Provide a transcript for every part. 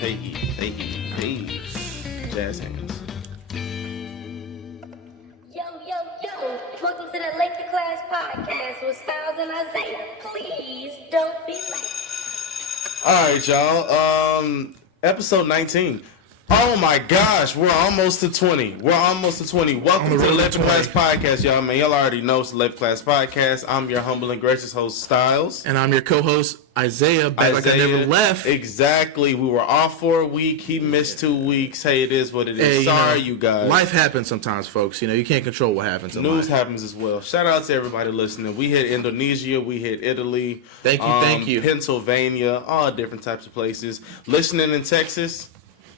Hey. Jazz hands. Yo. Welcome to the Late4Class Podcast with Stiles and Isaiah. Please don't be late. All right, y'all. Episode 19. Oh my gosh, we're almost to 20. Welcome to the Late4Class Podcast, y'all. Man, y'all already know it's the Late4Class Podcast. I'm your humble and gracious host, Stiles. And I'm your co-host, Isaiah, back like I never left. Exactly. We were off for a week. He missed 2 weeks. Hey, it is what it is. Hey, Sorry, you guys. Life happens sometimes, folks. You can't control what happens in News life. happens as well. Shout out to everybody listening. We hit Indonesia. We hit Italy. Thank you. Pennsylvania. All different types of places. Listening in Texas.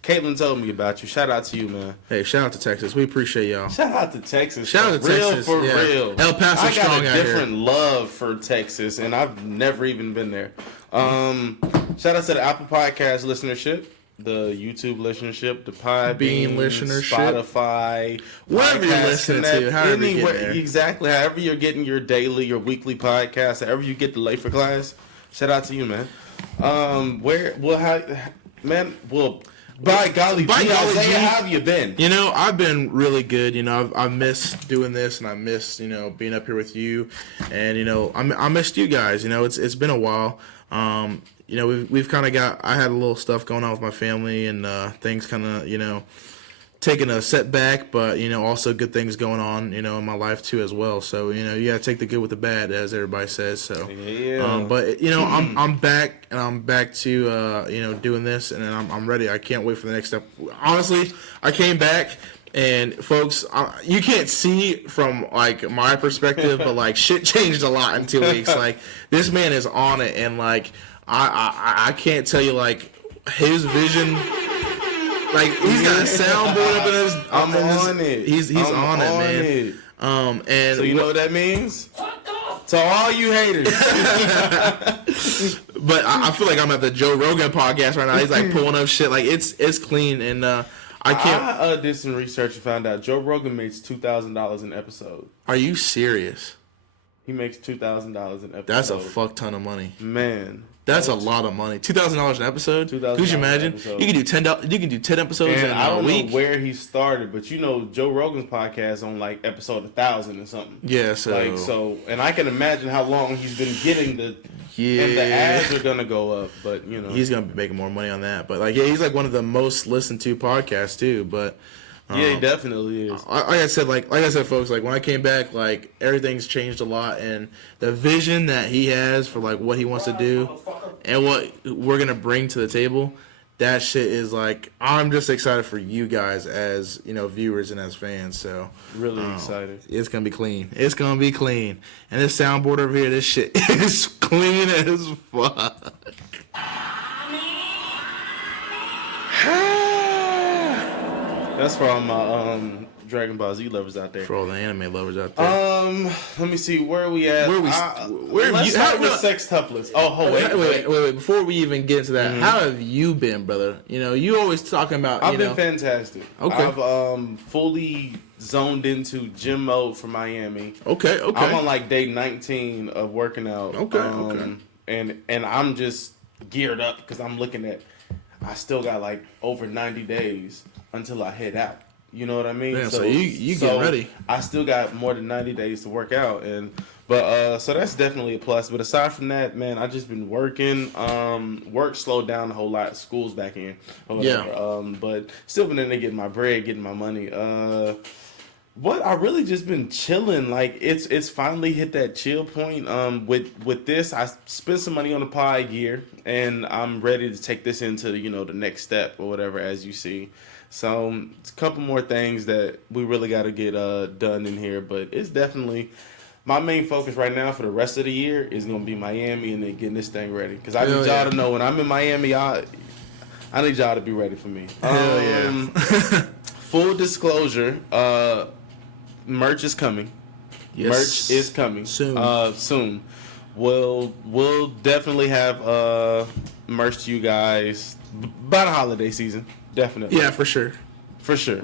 Caitlin told me about you. Shout out to you, man. Hey, shout out to Texas. We appreciate y'all. Shout out to Texas. Shout out to Texas. For yeah. real. El Paso I got strong a out different here. love for Texas, and I've never even been there. Shout out to the Apple Podcast listenership, the YouTube listenership, the Podbean listenership, Spotify, whatever you're listening to, however you get there. Exactly, however you're getting your daily, your weekly podcast, however you get the Late4Class. Shout out to you, man. By golly, Isaiah, how have you been? I've been really good. I've missed doing this, and I missed, being up here with you, and I missed you guys. It's been a while. We've kind of I had a little stuff going on with my family, and things kind of taking a setback, but also good things going on in my life too as well. So you gotta take the good with the bad, as everybody says. So yeah. But I'm back, and I'm back to doing this, and I'm ready. I can't wait for the next step. Honestly, I came back, and folks, you can't see from like my perspective, but like shit changed a lot in 2 weeks. Like this man is on it, and like I can't tell you like his vision. Like he's got a soundboard up in his. I'm on it. He's on it, man. And so you know what that means? To all you haters. But I feel like I'm at the Joe Rogan podcast right now. He's like pulling up shit. Like it's clean, and I can't. I did some research and found out Joe Rogan makes $2,000 an episode. Are you serious? He makes $2,000 an episode. That's a fuck ton of money, man. That's a lot of money. $2,000 an episode. $2,000. Could you imagine? Episode. You can do 10. You can do 10 episodes and in I a don't week. know where he started, but Joe Rogan's podcast on like episode 1,000 or something. Yeah. And I can imagine how long he's been getting the. Yeah. And the ads are gonna go up, but he's gonna be making more money on that. But like, yeah, he's like one of the most listened to podcasts too. But yeah, he definitely is. Like I said, folks, like when I came back, like everything's changed a lot, and the vision that he has for like what he wants to do and what we're gonna bring to the table, that shit is like, I'm just excited for you guys as viewers and as fans. So really excited. It's gonna be clean. It's gonna be clean. And this soundboard over here, this shit is clean as fuck. That's for all my Dragon Ball Z lovers out there. For all the anime lovers out there. Let me see. Where are we at? Let's start with Sextuplets. Wait. Before we even get into that, how have you been, brother? You always talking about. I've been fantastic. Okay. I've fully zoned into gym mode for Miami. Okay. I'm on like day 19 of working out. Okay. And I'm just geared up because I'm looking at. I still got like over 90 days until I head out. You know what I mean? Yeah, so you get ready. I still got more than 90 days to work out, but so that's definitely a plus. But aside from that, man, I just been working. Work slowed down a whole lot. School's back in. Yeah. But still been in there getting my bread, getting my money. What I really just been chilling. Like it's finally hit that chill point. With this, I spent some money on the pod gear, and I'm ready to take this into the next step or whatever, as you see. So it's a couple more things that we really got to get done in here, but it's definitely my main focus right now for the rest of the year is gonna be Miami and then getting this thing ready. Because I need y'all to know when I'm in Miami, I need y'all to be ready for me. Hell yeah. Full disclosure, merch is coming. Yes. Merch is coming soon. We'll definitely have merch to you guys by the holiday season. Definitely. Yeah, for sure. For sure.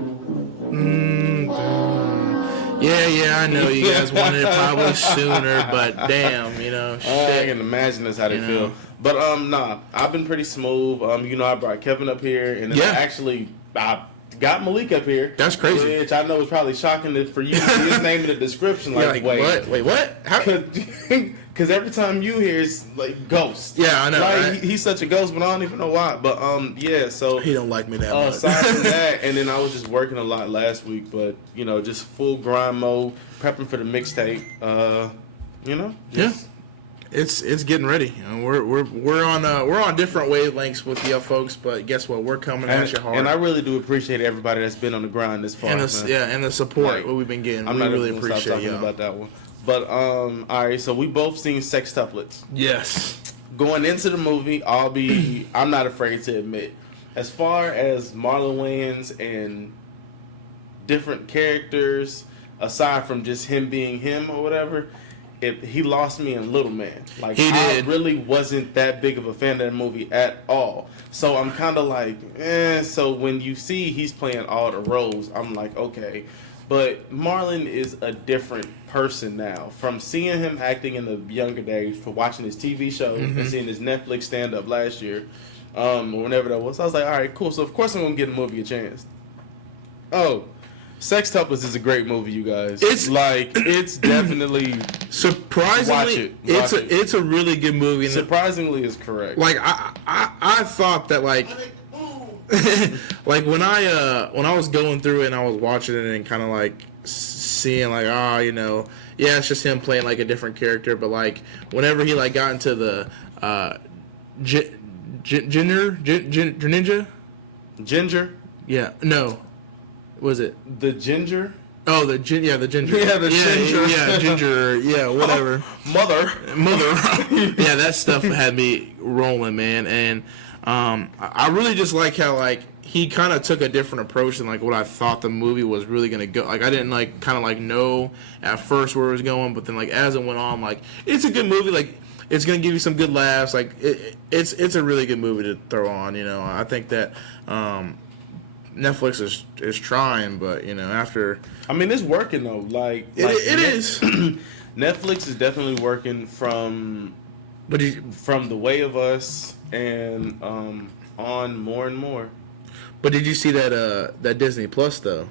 Yeah, I know you guys wanted it probably sooner, but damn, you know, I shit. can imagine that's how they You know. feel. But nah, I've been pretty smooth. You know, I brought Kevin up here, and then I got Malik up here. That's crazy. Which I know is probably shocking for you to see his name in the description. You're Like, what? Wait, what? How? Because every time you hear it's like ghost. Yeah, I know. Like, Right? he's such a ghost, but I don't even know why. But yeah, so He don't like me that much. aside from that, and then I was just working a lot last week, but you know, just full grind mode, prepping for the mixtape. You know, just, It's getting ready. And we're on different wavelengths with you folks, but guess what? We're coming at you hard. and I really do appreciate everybody that's been on the grind this far. and man. and the support Like, what we've been getting. I'm We not really even gonna stop appreciate talking you. about that one. But all right, so we both seen Sextuplets. Yes. Going into the movie, I'm not afraid to admit, as far as Marlon Wayans and different characters, aside from just him being him or whatever, he lost me in Little Man. Like, He did. I really wasn't that big of a fan of that movie at all. So I'm kind of like, So when you see he's playing all the roles, I'm like, okay. But Marlon is a different person now. From seeing him acting in the younger days, to watching his TV show, and seeing his Netflix stand-up last year, or whenever that was, I was like, all right, cool. So of course I'm going to give the movie a chance. Oh, Sextuplets is a great movie, you guys. It's definitely Surprisingly, Watch it. it's a really good movie. And surprisingly is correct. like I thought that like like when I was going through it and I was watching it and kind of like seeing like you know, yeah, it's just him playing like a different character, but like whenever he like got into the Ginger, yeah, no, was it the ginger, the ginger Yeah, the ginger. ginger, whatever. mother. Yeah, that stuff had me rolling, man. And I really just like how like he kind of took a different approach than like what I thought the movie was really gonna go. Like I didn't like kind of like know at first where it was going, but then like as it went on, like it's a good movie. Like it's gonna give you some good laughs. Like it's a really good movie to throw on. You know, I think that Netflix is trying, but you know after. I mean, it's working though. Like It is. Netflix is definitely working from The Way of Us and on more and more. But did you see that Disney Plus though?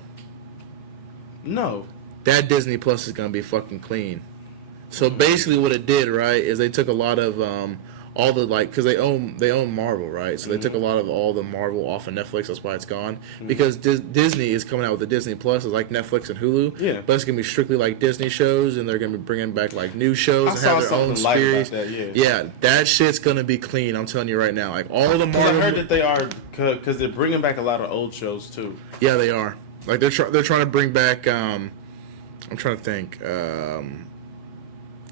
No. That Disney Plus is gonna be fucking clean. So basically, what it did, right, is they took a lot of all the like, because they own Marvel, right? So they took a lot of all the Marvel off of Netflix. That's why it's gone. Because Disney is coming out with the Disney Plus, it's like Netflix and Hulu. Yeah. But it's gonna be strictly like Disney shows, and they're gonna be bringing back like new shows and have their own something series. like that, Yeah, that shit's gonna be clean. I'm telling you right now. Like all the Because Marvel. I heard that they are, because they're bringing back a lot of old shows too. Yeah, they are. Like they're trying to bring back. I'm trying to think.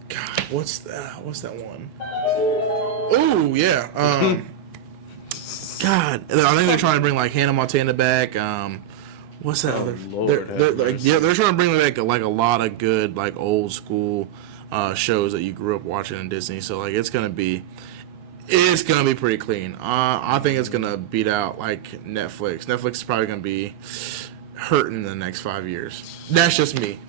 God, what's that one? Oh yeah. God, I think they're trying to bring like Hannah Montana back. What's that other? Lord They're have mercy. they're trying to bring back like a lot of good like old school shows that you grew up watching in Disney. So like it's gonna be pretty clean. I think it's gonna beat out like Netflix. Netflix is probably gonna be hurting in the next 5 years. That's just me.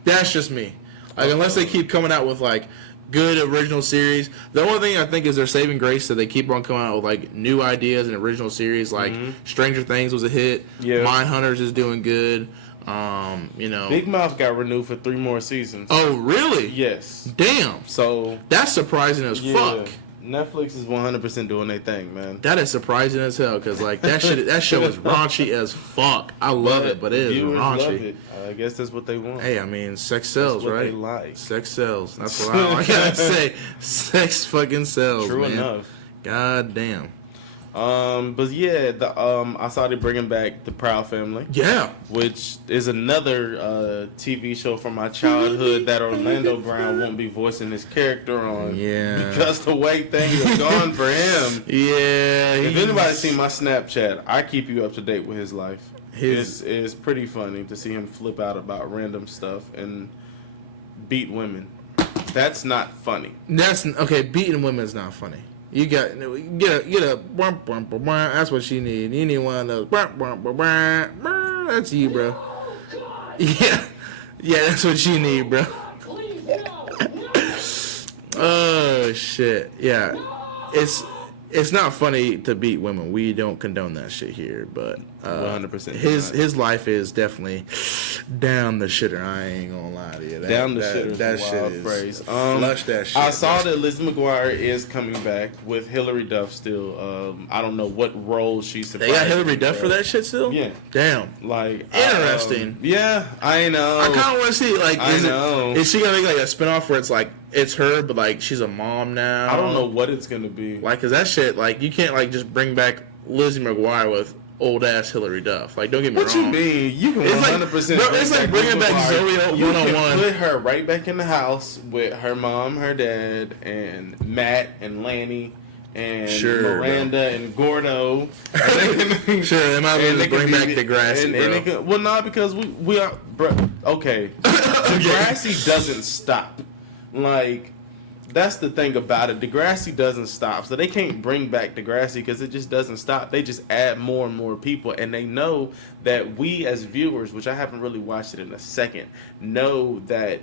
Like unless they keep coming out with like good original series. The only thing I think is they're saving grace, so they keep on coming out with like new ideas and original series. Like Stranger Things was a hit. Yeah. Mindhunters is doing good. You know. Big Mouth got renewed for 3 more seasons. Oh really? Yes. Damn. So That's surprising as fuck. Netflix is 100% doing their thing, man. That is surprising as hell because like that show is raunchy as fuck. I love it, but it is viewers raunchy. love it. I guess that's what they want. Hey, I mean, sex sells, what right? they like. Sex sells. That's what I gotta say. Sex fucking sells, True man. enough. God damn. But yeah, I saw they bringing back the Proud Family. Yeah. Which is another TV show from my childhood that Orlando Brown won't be voicing his character on. Yeah. Because the way things have gone for him. Yeah. If anybody's seen my Snapchat, I keep you up to date with his life. It's pretty funny to see him flip out about random stuff and beat women. That's not funny. That's okay. Beating women is not funny. You get a that's what she need. You need one of those. That's you, bro. Yeah, Yeah, that's what you need, bro. Oh shit. Yeah. It's not funny to beat women. We don't condone that shit here, but 100%. His life is definitely down the shitter. I ain't gonna lie to you. Down the shitter is a wild phrase. Flush that shit. I saw that Liz McGuire is coming back with Hillary Duff still. I don't know what role she's. They got Hillary Duff for that shit still. Yeah. Damn. Like interesting. Yeah, I know. I kind of want to see like. Is she gonna make like a spinoff where it's like it's her, but like she's a mom now? I don't know what it's gonna be. Like, cause that shit, like, you can't like just bring back Lizzie McGuire with old ass Hillary Duff. Like, don't get me wrong. What you mean? You can 100%. It's like bringing back Zoe one-on-one. Put her right back in the house with her mom, her dad, and Matt and Lanny. And Miranda and Gordo. Sure, they might as well bring back Degrassi, bro. Well, no, because we are... Bro, okay. Degrassi doesn't stop. Like, that's the thing about it. Degrassi doesn't stop. So they can't bring back Degrassi because it just doesn't stop. They just add more and more people. And they know that we as viewers, which I haven't really watched it in a second, know that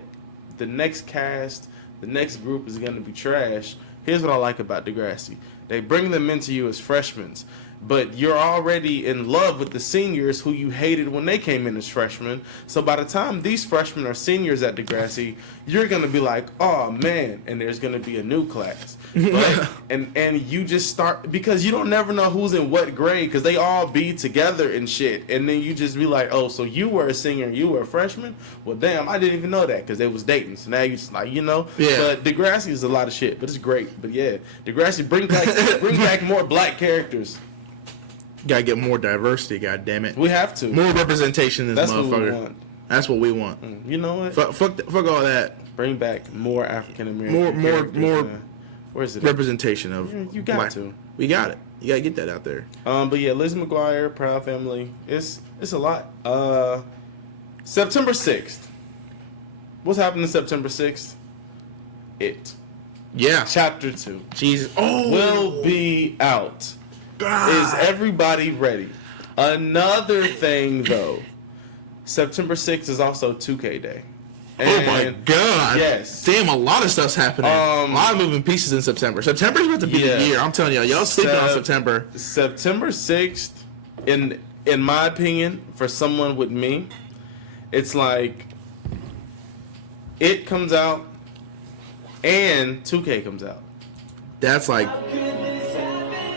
the next cast, the next group is going to be trash. Here's what I like about Degrassi. They bring them into you as freshmen, but you're already in love with the seniors who you hated when they came in as freshmen. So by the time these freshmen are seniors at Degrassi, you're going to be like, oh, man, and there's going to be a new class. Right? and you just start, because you don't never know who's in what grade, because they all be together and shit. And then you just be like, oh, so you were a senior and you were a freshman? Well, damn, I didn't even know that, because they was dating. So now you just like, you know? Yeah. But Degrassi is a lot of shit, but it's great. But yeah, Degrassi, bring back more black characters. Gotta get more diversity, god damn it. We have to. More representation in this That's motherfucker. what we want. That's what we want. You know what? Fuck all that. Bring back more African American. More. Where's it? Representation of. You got black. to. We got it. You gotta get that out there. But yeah, Liz McGuire, Proud Family. It's a lot. September 6th. What's happening September 6th? It. Yeah. Chapter 2. Jesus. Oh. Will be out. God. Is everybody ready? Another thing though, September 6th is also 2K Day. Oh my god. Yes. Damn, a lot of stuff's happening. A lot of moving pieces in September. September's about to be the year. I'm telling y'all sleeping on September. September 6th, in my opinion, for someone with me, it's like it comes out and 2K comes out. That's like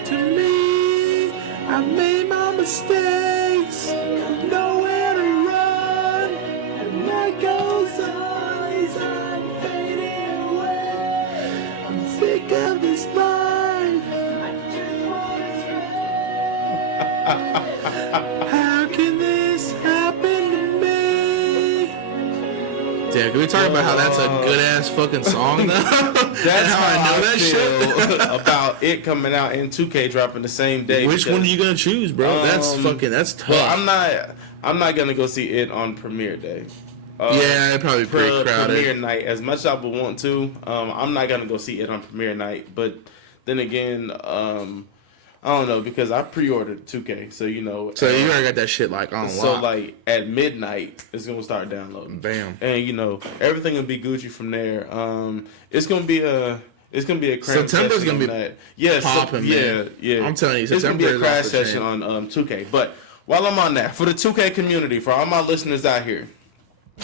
to me, I made my mistakes. Nowhere to run. And night goes on as I'm fading away. I'm sick of this life. How can this happen to me? Damn, can we talk about how that's a good ass fucking song though? That's how I know that shit about it coming out and 2K dropping the same day. Which one are you gonna choose, bro? That's tough. Well, I'm not gonna go see it on premiere day. Yeah, it'd probably be pretty crowded. Premiere night, as much as I would want to, I'm not gonna go see it on premiere night. But then again, I don't know, because I pre-ordered 2K, so you know. So you already got that shit like on lock. So like at midnight, it's gonna start downloading. Bam. And you know everything will be Gucci from there. It's gonna be a crash September's session gonna be that. Yeah, popping, man. Yeah. I'm telling you, it's gonna September be a crash session on 2K. But while I'm on that, for the 2K community, for all my listeners out here.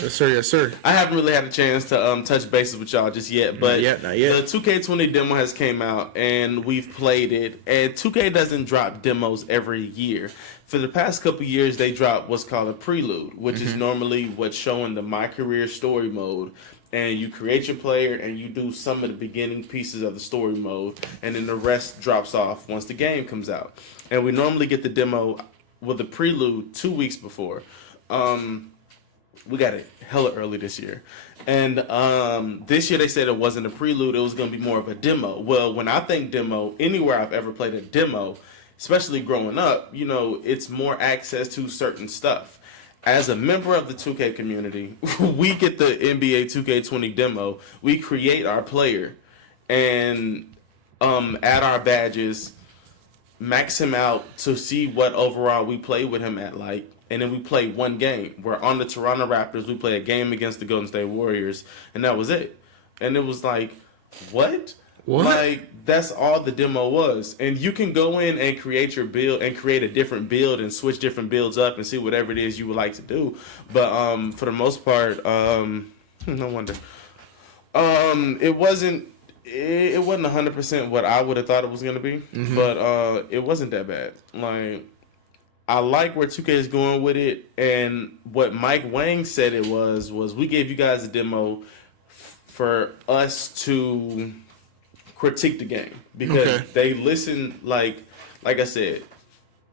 Yes, sir. Yes, sir. I haven't really had a chance to touch bases with y'all just yet, but not yet. The 2K20 demo has came out, and we've played it. And 2K doesn't drop demos every year. For the past couple years, they drop what's called a prelude, which is normally what's showing the My Career story mode. And you create your player, and you do some of the beginning pieces of the story mode, and then the rest drops off once the game comes out. And we normally get the demo with the prelude 2 weeks before. We got it hella early this year. And this year they said it wasn't a prelude, it was going to be more of a demo. Well, when I think demo, anywhere I've ever played a demo, especially growing up, you know, it's more access to certain stuff. As a member of the 2K community, we get the NBA 2K20 demo, we create our player, and add our badges, max him out to see what overall we play with him at like. and then we played one game. We're on the Toronto Raptors. We played a game against the Golden State Warriors, and that was it. And it was like, what? Like, that's all the demo was. And you can go in and create your build and create a different build and switch different builds up and see whatever it is you would like to do. But for the most part, no wonder. It wasn't 100% what I would have thought it was going to be, but it wasn't that bad. Like, I like where 2K is going with it, and what Mike Wang said it was we gave you guys a demo for us to critique the game, because they listen. Like I said,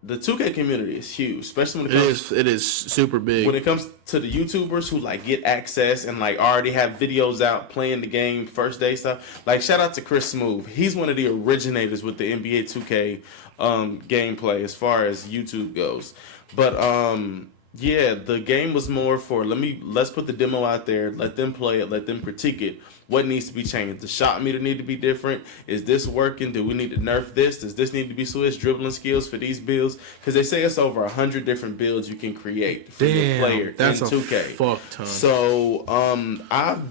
the 2K community is huge, especially when it is super big. When it comes to the YouTubers who like get access and like already have videos out playing the game first day stuff. Like, shout out to Chris Smooth. He's one of the originators with the NBA 2K gameplay as far as YouTube goes. But yeah, the game was more for let's put the demo out there, let them play it, let them critique it. What needs to be changed? The shot meter need to be different. Is this working? Do we need to nerf this? Does this need to be switched? Dribbling skills for these builds? Because they say it's over 100 different builds you can create for your player in 2K. Fuck ton. So I've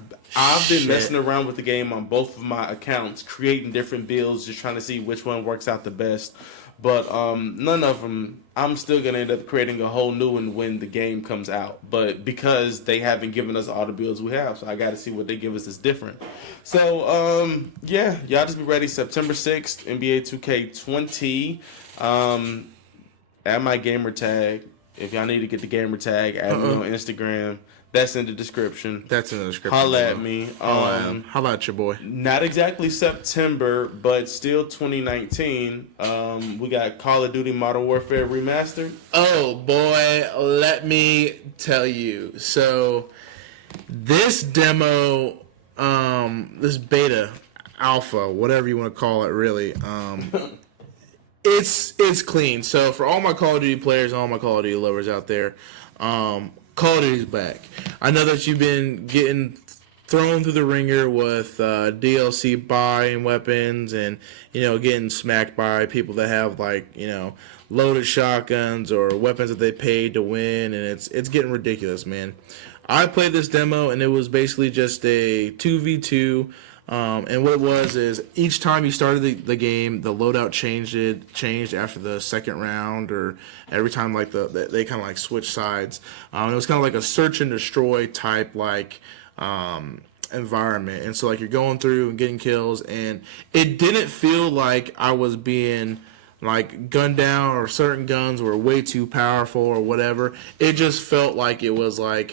been messing around with the game on both of my accounts, creating different builds, just trying to see which one works out the best. But none of them, I'm still going to end up creating a whole new one when the game comes out. But because they haven't given us all the builds we have, so I got to see what they give us that's different. So, yeah, y'all just be ready. September 6th, NBA 2K20. Add my gamer tag. If y'all need to get the gamer tag, add me on Instagram. That's in the description. Holla at me. Holla at your boy. Not exactly September, but still 2019. We got Call of Duty Modern Warfare Remastered. Oh, boy. Let me tell you. So, this demo, this beta, alpha, whatever you want to call it, really, it's clean. So, for all my Call of Duty players and all my Call of Duty lovers out there, Call of Duty's back. I know that you've been getting thrown through the ringer with DLC buying weapons and, getting smacked by people that have, loaded shotguns or weapons that they paid to win, and it's getting ridiculous, man. I played this demo, and it was basically just a 2v2, and what it was is each time you started the game, the loadout changed after the second round, or every time they kind of switch sides. It was kind of like a search and destroy type environment, and so you're going through and getting kills, and it didn't feel like I was being gunned down or certain guns were way too powerful or whatever. It just felt like it was I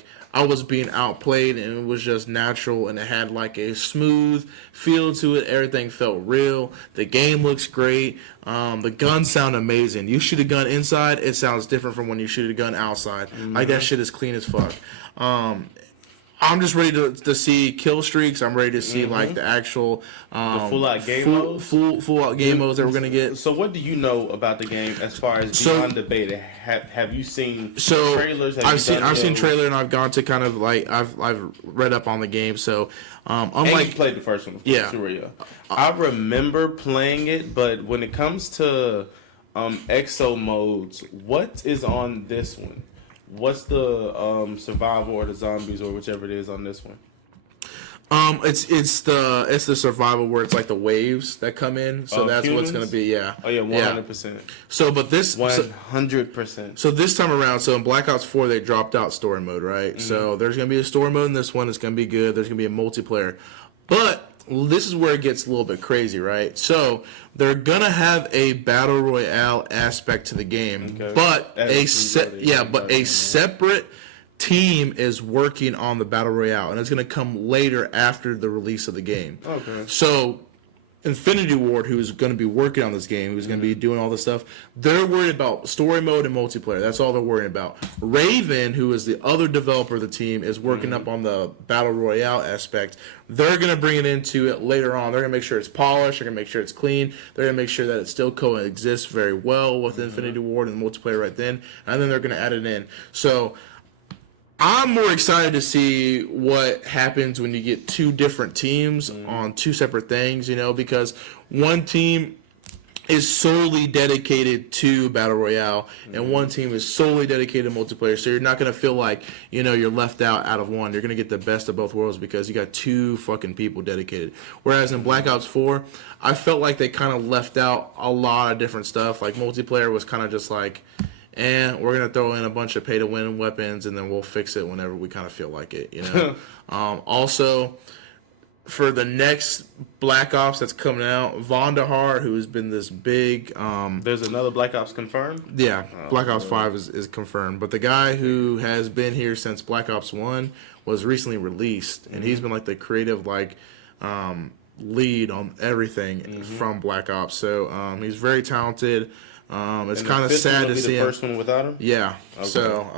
was being outplayed, and it was just natural, and it had a smooth feel to it. Everything felt real. The game looks great. The guns sound amazing. You shoot a gun inside, it sounds different from when you shoot a gun outside. That shit is clean as fuck. I'm just ready to see kill streaks. I'm ready to see the actual the full out game modes. Full out game modes that we're gonna get. So what do you know about the game as far as beyond the beta? Have you seen trailers? I've seen trailer, and I've gone to kind of I've read up on the game. So you played the first one, sure, yeah. I remember playing it, but when it comes to exo modes, what is on this one? What's the survival or the zombies or whichever it is on this one? It's the survival where it's the waves that come in. So that's humans? What's gonna be, yeah. Oh yeah, 100%. So but this 100%. So this time around, so in Black Ops 4 they dropped out story mode, right? So there's gonna be a story mode in this one. It's gonna be good. There's gonna be a multiplayer, but this is where it gets a little bit crazy, right? So they're gonna have a battle royale aspect to the game, but a separate team is working on the battle royale, and it's gonna come later after the release of the game. Okay. So Infinity Ward, who's going to be working on this game, who's going to be doing all this stuff, they're worried about story mode and multiplayer. That's all they're worried about. Raven, who is the other developer of the team, is working up on the Battle Royale aspect. They're going to bring it into it later on. They're going to make sure it's polished. They're going to make sure it's clean. They're going to make sure that it still coexists very well with Infinity Ward and the multiplayer right then. And then they're going to add it in. So I'm more excited to see what happens when you get two different teams on two separate things, because one team is solely dedicated to Battle Royale, and one team is solely dedicated to multiplayer. So you're not going to feel like, you're left out of one. You're going to get the best of both worlds because you got two fucking people dedicated. Whereas in Black Ops 4, I felt like they kind of left out a lot of different stuff. Like, multiplayer was kind of just like, we're going to throw in a bunch of pay-to-win weapons, and then we'll fix it whenever we kind of feel like it, Also, for the next Black Ops that's coming out, Vondahar, who has been this big... There's another Black Ops confirmed? Yeah, Black Ops 5 is confirmed. But the guy who has been here since Black Ops 1 was recently released. And he's been like the creative lead on everything from Black Ops. So he's very talented. It's kind of sad to see the first one without him. Yeah. Okay. So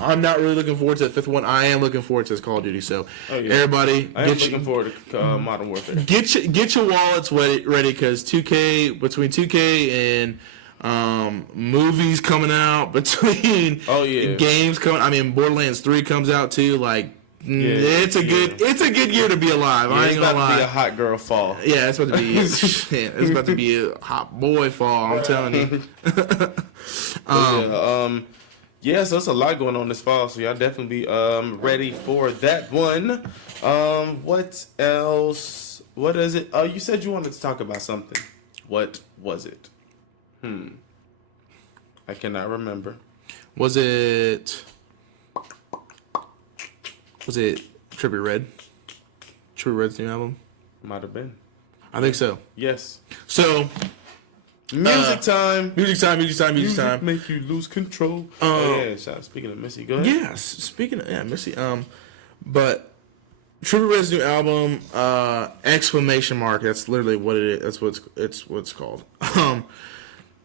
I'm not really looking forward to the fifth one. I am looking forward to this Call of Duty. So everybody, I am looking forward to Modern Warfare. Get your wallets ready because 2K between 2K and movies coming out between games coming. I mean, Borderlands 3 comes out too. Like. It's a good year to be alive. I ain't gonna lie. It's about to be a hot girl fall. Yeah, it's about to be. It's about to be a hot boy fall. I'm telling you. So it's a lot going on this fall. So y'all definitely be ready for that one. What else? What is it? Oh, you said you wanted to talk about something. What was it? I cannot remember. Was it Trippie Redd? Trippie Redd's new album? Might have been. I think so. Yes. So, music time. Music Make you lose control. Speaking of Missy, go ahead. Yeah, speaking of Missy. But Trippie Redd's new album, exclamation mark. That's literally what it is. That's what it's called.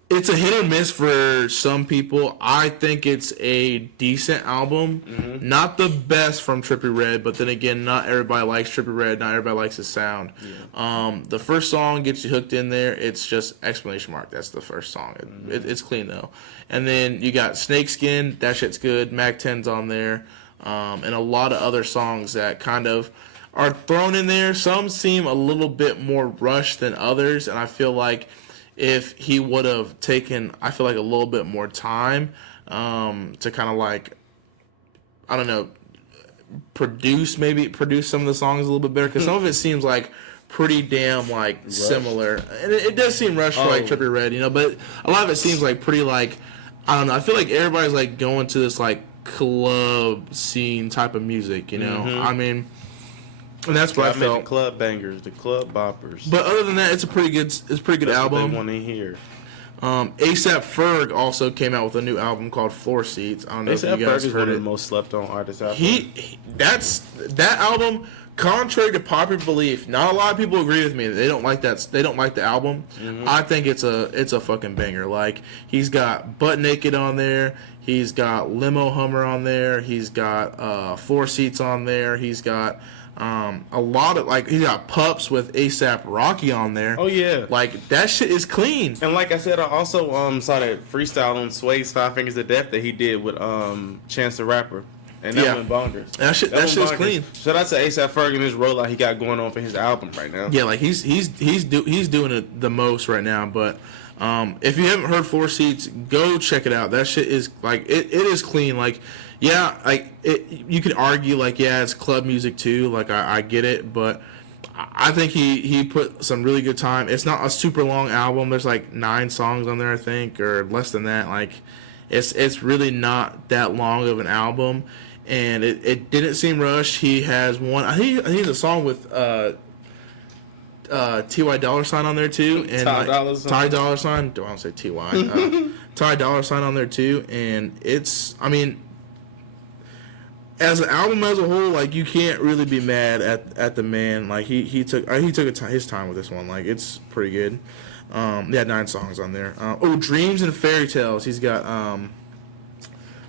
It's a hit or miss for some people. I think it's a decent album. Not the best from Trippie Redd, but then again, not everybody likes Trippie Redd. Not everybody likes his sound. Yeah. The first song gets you hooked in there. It's just exclamation mark. That's the first song. It's clean, though. And then you got Snakeskin. That shit's good. Mac 10's on there. And a lot of other songs that kind of are thrown in there. Some seem a little bit more rushed than others, and I feel like if he would have taken, a little bit more time to kind of like, I don't know, produce some of the songs a little bit better, because some of it seems like pretty damn like rushed. Similar, and it does seem rushed for like Trippie Redd, but a lot of it seems like pretty like, I don't know. I feel like everybody's like going to this like club scene type of music, I mean. And that's what I felt. The club bangers, the club boppers. But other than that, it's a pretty good album. What they want to hear. ASAP Ferg also came out with a new album called Floor Seats. I don't know if you guys is heard one it. of the most slept on artists out there. That album, contrary to popular belief, not a lot of people agree with me. They don't like that. They don't like the album. I think it's a fucking banger. Like, he's got Butt Naked on there. He's got Limo Hummer on there. He's got Floor Seats on there. He's got a lot of, like, he got Pups with ASAP Rocky on there. Oh yeah, like that shit is clean. And like I said, I also saw that freestyle on Sway's 5 Fingers of Death that he did with Chance the Rapper, and that went bonkers. That shit is clean. Shout out to ASAP Ferg and his rollout he got going on for his album right now. Yeah, like he's doing it the most right now. But if you haven't heard Four Seats, go check it out. That shit is like it is clean. Like. Yeah, like you could argue like it's club music too. Like I get it, but I think he put some really good time. It's not a super long album. There's like 9 songs on there, I think, or less than that. Like it's really not that long of an album, and it didn't seem rushed. He has one. I think he has a song with T.Y. Dollar Sign on there too, and Ty Dollar Sign. Don't want to say T.Y. Ty Dollar Sign on there too, and it's. I mean. As an album as a whole, like you can't really be mad at the man. Like he took his time with this one. Like it's pretty good. He had 9 songs on there. Dreams and Fairy Tales. He's got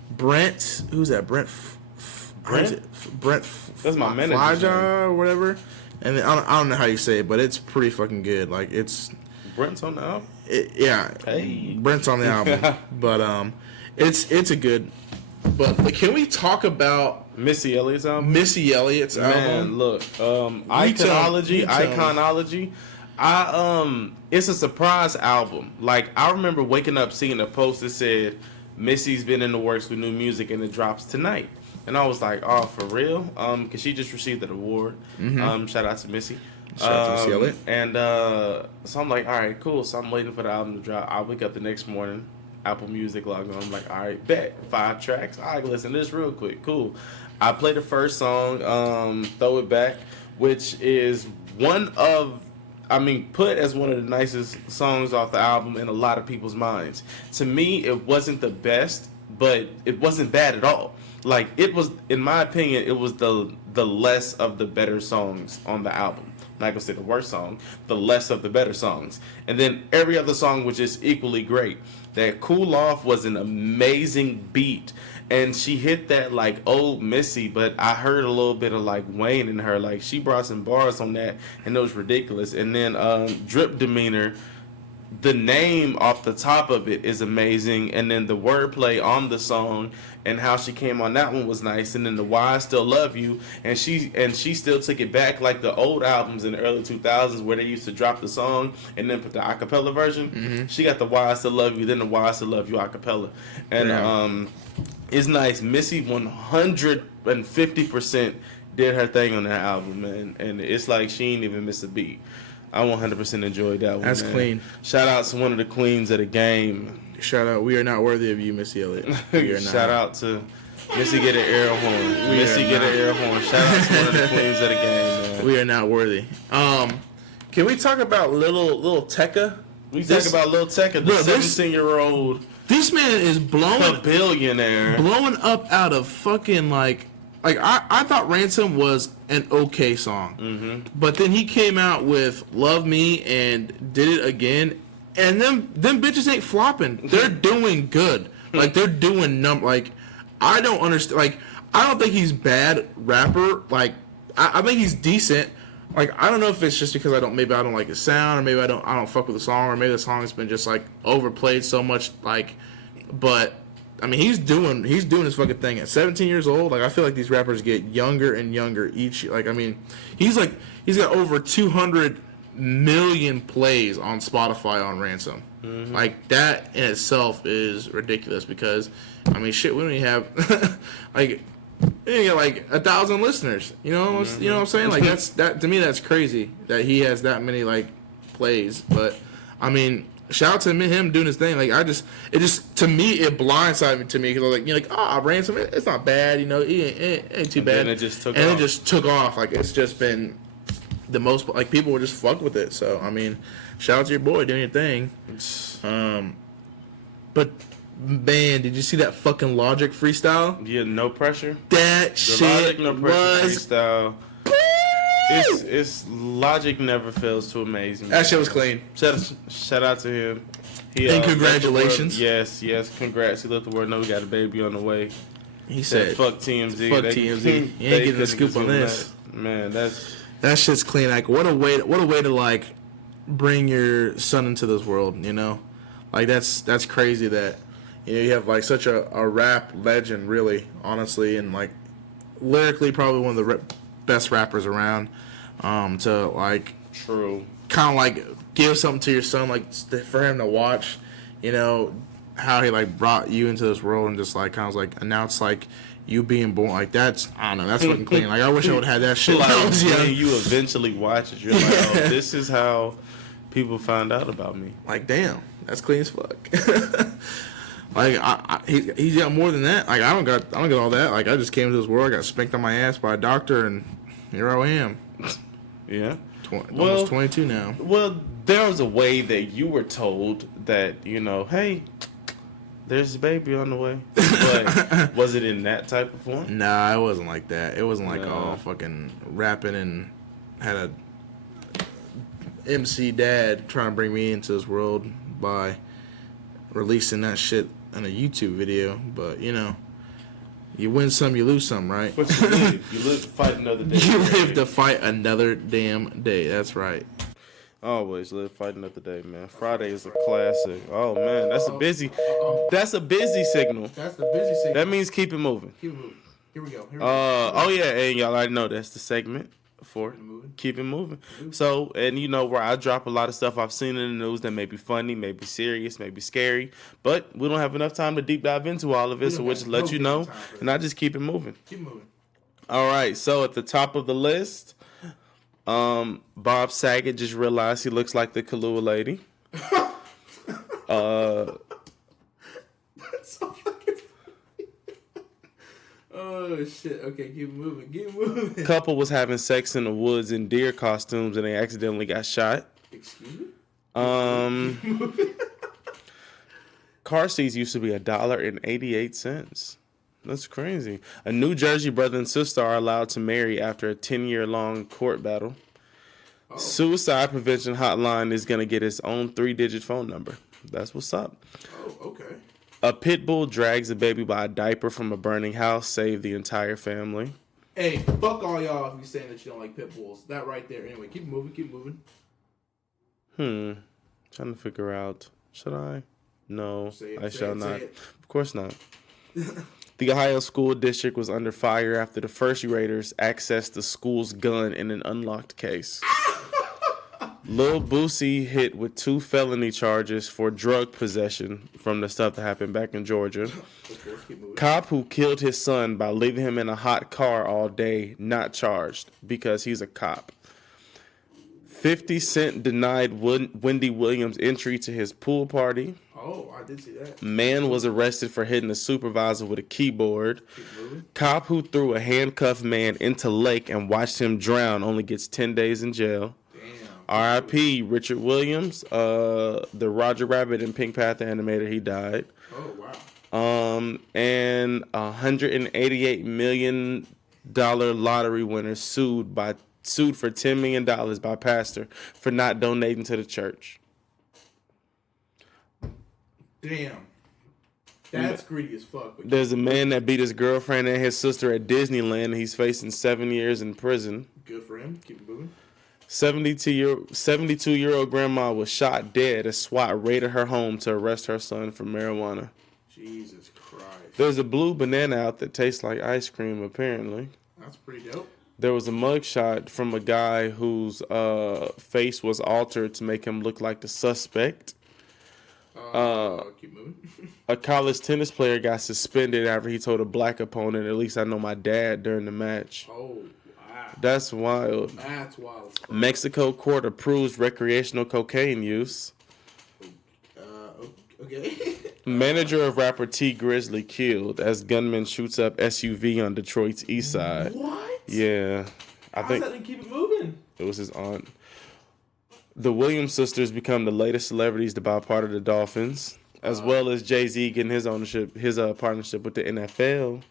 Brent. Who's that? Brent. Brent. That's my manager. Flaja or whatever. And then, I don't know how you say it, but it's pretty fucking good. Like it's. Brent's on the album. Hey. Brent's on the album, but it's a good. But can we talk about Missy Elliott's album? Missy Elliott's album. Man, look, iconology. It's a surprise album. Like, I remember waking up seeing a post that said Missy's been in the works with new music and it drops tonight. And I was like, oh, for real? Because she just received an award. Shout out to Missy. Shout out to Missy Elliot. And so I'm like, all right, cool. So I'm waiting for the album to drop. I wake up the next morning, Apple Music log on. I'm like, all right, bet 5 tracks. All right, listen to this real quick. Cool. I play the first song, Throw It Back, which is put as one of the nicest songs off the album in a lot of people's minds. To me, it wasn't the best, but it wasn't bad at all. Like, it was, in my opinion, it was the less of the better songs on the album. I'm not gonna say the worst song, the less of the better songs. And then every other song was just equally great. That Cool Off was an amazing beat. And she hit that like old Missy, but I heard a little bit of like Wayne in her. Like, she brought some bars on that, and it was ridiculous. And then Drip Demeanor, the name off the top of it is amazing, and then the wordplay on the song and how she came on that one was nice. And then the Why I Still Love You, and she still took it back like the old albums in the early 2000s where they used to drop the song and then put the acapella version. She got the Why I Still Love You, then the Why I Still Love You acapella, and it's nice. Missy 150% did her thing on that album, man, and it's like she ain't even miss a beat. I 100% enjoyed that one. That's man. clean. Shout out to one of the queens of the game. Shout out. We are not worthy of you, Missy Elliott. We are not. Shout out to Missy get an air horn. Missy get an air horn. Shout out to one of the queens of the game, man. We are not worthy. Can we talk about little Tekka? We talk about Lil Tekka, the 17-year-old. This man is A blowing billionaire. blowing up out of fucking like I thought Ransom was an okay song, but then he came out with Love Me and did it again, and them bitches ain't flopping. They're doing good. Like, they're doing like, I don't understand. Like, I don't think he's bad rapper. Like, I think he's decent. Like, I don't know if it's just because I don't like his sound, or maybe I don't fuck with the song, or maybe the song has been just like overplayed so much. Like, but I mean, he's doing his fucking thing at 17 years old. Like, I feel like these rappers get younger and younger each. Like, I mean, he's got over 200 million plays on Spotify on Ransom. Like, that in itself is ridiculous because, I mean, shit, we don't even have like. You got like 1,000 listeners. You know, you know what I'm saying? Like, that to me, that's crazy that he has that many like plays. But I mean, shout out to him doing his thing. Like, to me, it blindsided me because I was like, Ransom, it's not bad. You know, it ain't too bad. And it just took and off. it just took off. Like, it's just been the most. Like, people were just fuck with it. So I mean, shout out to your boy doing your thing. But. Man, did you see that fucking Logic freestyle? Yeah, No Pressure. That shit Logic, No Pressure was freestyle. It's Logic never fails to amaze me. That shit was clean. Shout out to him. And congratulations. Yes, congrats. He let the world know we got a baby on the way. He said, "Fuck TMZ. Fuck TMZ. You ain't getting a scoop on this." Man, that shit's clean. Like, what a way to like bring your son into this world. You know, like that's crazy that. You know, you have like such a rap legend, really, honestly, and like lyrically probably one of the best rappers around. To like true, kind of like give something to your son, like for him to watch. You know how he like brought you into this world and just like kind of like announced like you being born. Like, that's, I don't know, that's fucking clean. Like, I wish I would have had that shit. Like, when I was young. when you eventually watch it, you're like, oh, this is how people find out about me. Like, damn, that's clean as fuck. Like, he's got more than that. Like, I don't get all that. Like, I just came into this world, I got spanked on my ass by a doctor, and here I am. Yeah. Almost 22 now. Well, there was a way that you were told that, you know, hey, there's a baby on the way. But was it in that type of form? Nah, it wasn't like that. It wasn't like all fucking rapping and had a MC dad trying to bring me into this world by releasing that shit in a YouTube video. But, you know, you win some, you lose some, right? But you live. You live to fight another day. You live to fight another damn day. That's right. Always live, fight another day, man. Friday is a classic. Oh man, that's a busy signal. That's the busy signal. That means keep it moving. Keep it moving. Here we go. Oh yeah, and y'all already know that's the segment. for keep it moving. So, and you know where I drop a lot of stuff I've seen in the news that may be funny, may be serious, may be scary, but we don't have enough time to deep dive into all of it, so we'll just let you know, and I just keep it moving. Keep moving. All right, so at the top of the list, Bob Saget just realized he looks like the Kahlua lady. That's so fucking funny. Oh shit! Okay, keep moving. Keep moving. Couple was having sex in the woods in deer costumes, and they accidentally got shot. Excuse me. Car seats used to be $1.88. That's crazy. A New Jersey brother and sister are allowed to marry after a 10-year-long court battle. Oh. Suicide prevention hotline is going to get its own 3-digit phone number. That's what's up. Oh, okay. A pit bull drags a baby by a diaper from a burning house, saved the entire family. Hey, fuck all y'all if you're saying that you don't like pit bulls. That right there. Anyway, keep moving, keep moving. Trying to figure out. Should I? No, I shall not. It. Of course not. The Ohio school district was under fire after the first graders accessed the school's gun in an unlocked case. Lil Boosie hit with 2 felony charges for drug possession from the stuff that happened back in Georgia. Cop who killed his son by leaving him in a hot car all day, not charged because he's a cop. 50 Cent denied Wendy Williams entry to his pool party. Oh, I did see that. Man was arrested for hitting a supervisor with a keyboard. Cop who threw a handcuffed man into lake and watched him drown only gets 10 days in jail. R.I.P. Richard Williams, the Roger Rabbit and Pink Panther animator, he died. Oh, wow. And $188 million lottery winner sued for $10 million by pastor for not donating to the church. Damn. That's greedy as fuck. There's a man that beat his girlfriend and his sister at Disneyland, and he's facing 7 years in prison. Good for him. Keep moving. 72-year-old grandma was shot dead as SWAT raided her home to arrest her son for marijuana. Jesus Christ. There's a blue banana out that tastes like ice cream, apparently. That's pretty dope. There was a mugshot from a guy whose face was altered to make him look like the suspect. Keep moving. A college tennis player got suspended after he told a black opponent, "At least I know my dad," during the match. Oh. That's wild. That's wild. Mexico court approves recreational cocaine use. Okay. Manager of rapper T Grizzly killed as gunman shoots up SUV on Detroit's east side. What? Yeah. I think that didn't keep it moving? It was his aunt. The Williams sisters become the latest celebrities to buy part of the Dolphins, as well as Jay-Z getting his partnership with the NFL.